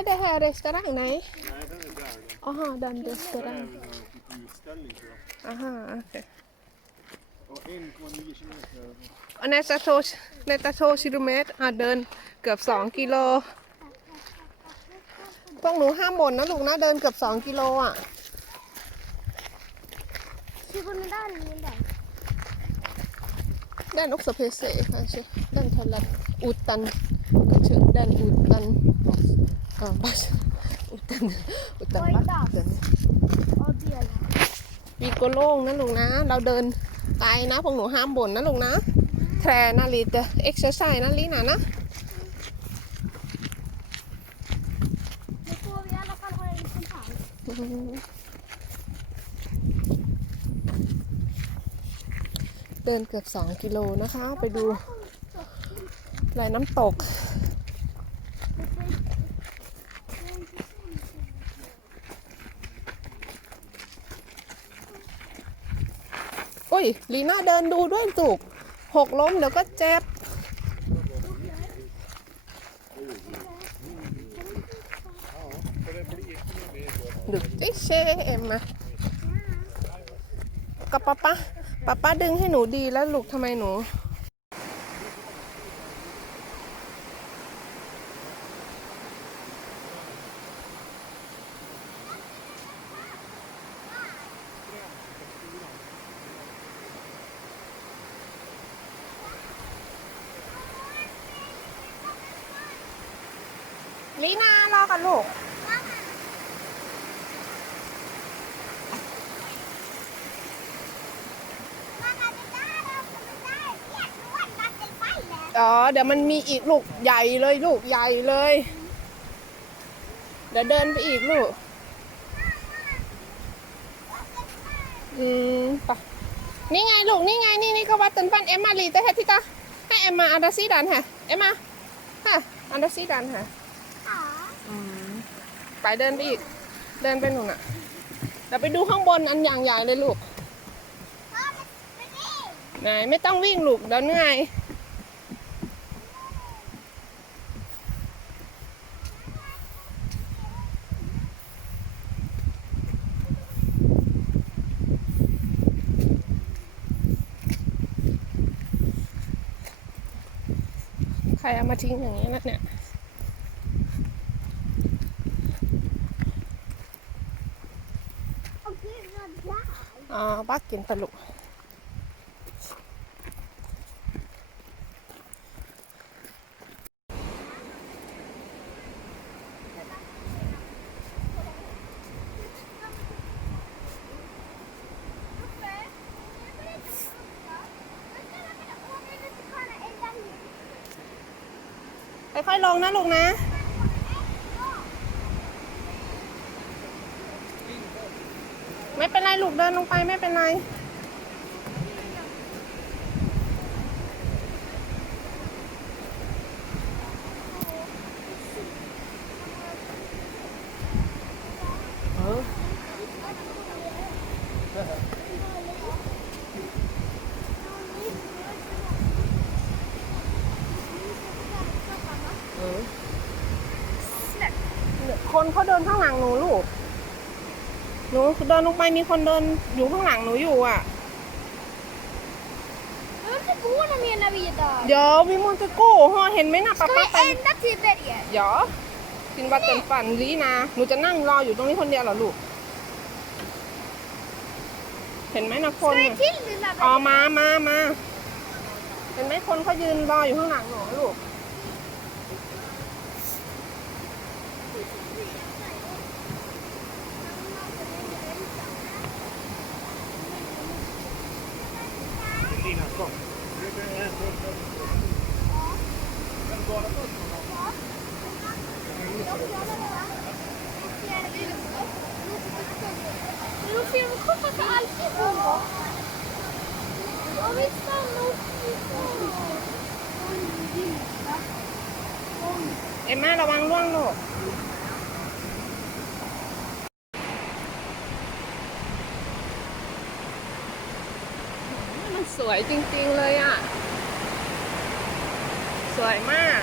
är det här restaurang? Nej. Nej, den är där. då. Aha, den Det är restaurang. väl någon typ utställning tror jag. Aha, okej. Okay. Och 1,9 kilometer. อันนี้จะโชว์ในจะโชว์ชิลูเมตรอะเดินเกือบ2กิโลพวกหนูห้ามบ่นนะลูกนะเดินเกือบ2กิโลอะ Tjugonde middag. Den också PC kanske. Den kallar utan kanske den utan ja, bas, utan utan Oj, vatten. Och delar. วีโกโล่งนะลูกนะ เราเดินไกลนะพวกหนูห้ามบ่นนะลูกนะแทรนะลีเตเอ็กซ์ไซส์นะลีนะนะ Nu får vi i alla fall ha en liten paus. เดินเกือบ 2 กิโลนะคะ ไปดูไห ลน้ำตก โอ้ย ลีน่าเดินดูด้วยสุก หกล้มเดี๋ยวก็เจ็บ Duktig tjej, Emma. กับป๊าป๊าป๊าป๊าดึงให้หนูดีแล้วลูกทำไมหนู ลีนารอกันลูก อ๋อ เดี๋ยวมันมีอีกลูกใหญ่เลยลูกใหญ่เลย เดี๋ยวเดินไปอีกลูก อืมไปะนี่ไงลูก นี่ไง นี่นี่ก็วัดตันปันเอ็มมาลีเตเฮติตาให้เอ็มมาอันดาซีดันฮะเอ็มมาฮะอันดาซีดันฮะ ไปเดินไปอีก เดินไปหนูน่ะเดี๋ยวไปดูข้างบนอันอย่างใหญ่เลยลูกไหนไม่ต้องวิ่งลูกเดี๋ยวเหนื่อยใครเอามาทิ้งอย่างนี้นะเนี่ย อ๋อบ้ากินตลุกค่อยๆลงนะลูกนะ ไม่เป็นไรลูกเดินลงไปไม่เป็นไรคนเขาเดินข้างหลังหนูลูก หนูเดินลงไปมีคนเดินอยู่ข้างหลังหนูอยู่อะ Jag vill inte gå någon mer när vi är där. เดี๋ยววิมอนจะโก้ฮะเห็นไหมนะป๊า Ska ป๊า vi ไป ända till berget? เดี๋ยวกินวัดเต็นฝันลีนะหนูจะนั่งรออยู่ตรงนี้คนเดียวเหรอลูก เห็นไหมนะคน Ska vi น่ะ till lilla อ๋อ berget? มามามาเห็นไหมคนเขายืนรออยู่ข้างหลังหนูลูก kom. Men då ser vi komma till alltihop. Jag vill stanna och titta. เอ็มมาระวังร่วงลูก สวยจริงๆเลยอะ สวยมาก